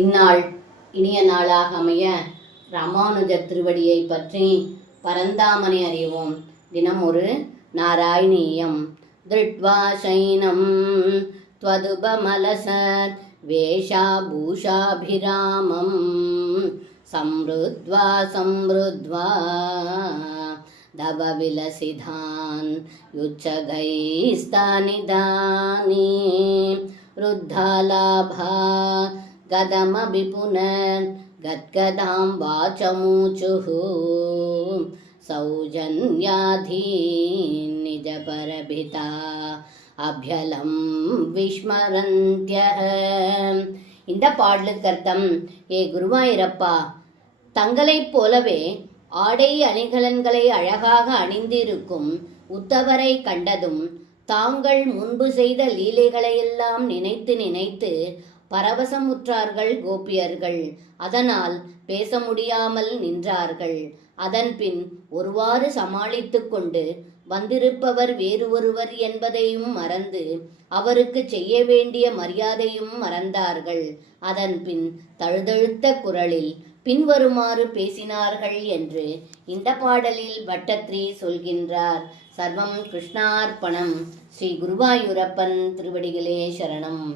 இந்நாள் இனிய நாளாக அமைய ராமானுஜர் திருவடியை பற்றி பரந்தாமனை அறிவோம். தினம் ஒரு நாராயணீயம். திருட்வா சைனம் த்வதுபமலசத் வேஷாபூஷாபிராமம் சம்ருத்வா சம்ருத்வா தவ விலசிதான் யுச்சகைஸ்தானிதானி ருத்தாலாபா கதமபி புனர் கத்கதாம் வாச்சமூச்சுः சௌஜன்யாதீன் நிஜபரபிதா அப்யலம் விஸ்மரந்த்யஹ. இந்த பாடலுக்கு அர்த்தம்: ஏ குருவாயூரப்பா, தங்களைப் போலவே ஆடை அணிகலன்களை அழகாக அணிந்திருக்கும் உத்தவரை கண்டதும் தாங்கள் முன்பு செய்த லீலைகளையெல்லாம் நினைத்து நினைத்து பரவசமுற்றார்கள் கோபியர்கள். அதனால் பேச முடியாமல் நின்றார்கள். அதன்பின் ஒருவாறு சமாளித்து கொண்டு வந்திருப்பவர் வேறு ஒருவர் என்பதையும் மறந்து அவருக்கு செய்ய வேண்டிய மரியாதையும் மறந்தார்கள். அதன்பின் தழுதழுத்த குரலில் பின்வருமாறு பேசினார்கள் என்று இந்த பாடலில் பட்டத்ரி சொல்கின்றார். சர்வம் கிருஷ்ணார்ப்பணம். ஸ்ரீ குருவாயூரப்பன் திருவடிகளே சரணம்.